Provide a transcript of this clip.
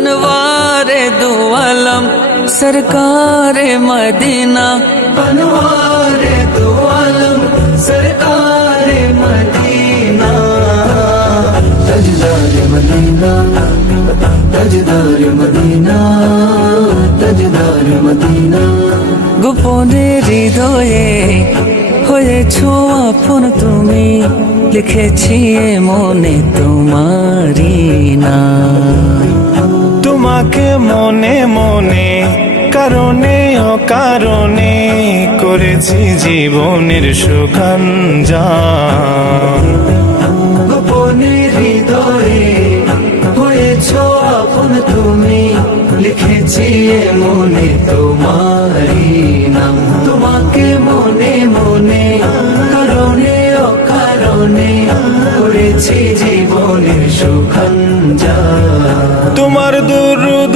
अनवारे दो आलम सरकारे मदीना, अनवारे दो आलम सरकारे मदीना। ताजदार मदीना, ताजदार मदीना, ताजदार मदीना। গোপনে হৃদয়ে হয়েছো আপন তুমি, লিখেছি মনে তোমারি নাম। তোমাকে মনে মনে কারণে অকারণে করেছি জীবনের সুখাঞ্জাম। গোপনে হৃদয়ে হয়েছো আপন তুমি, লিখেছি মনে তোমারি নাম। তোমাকে মনে মনে কারণে অকারণে করেছি জীবনের সুখাঞ্জাম। তোমার দুরূদ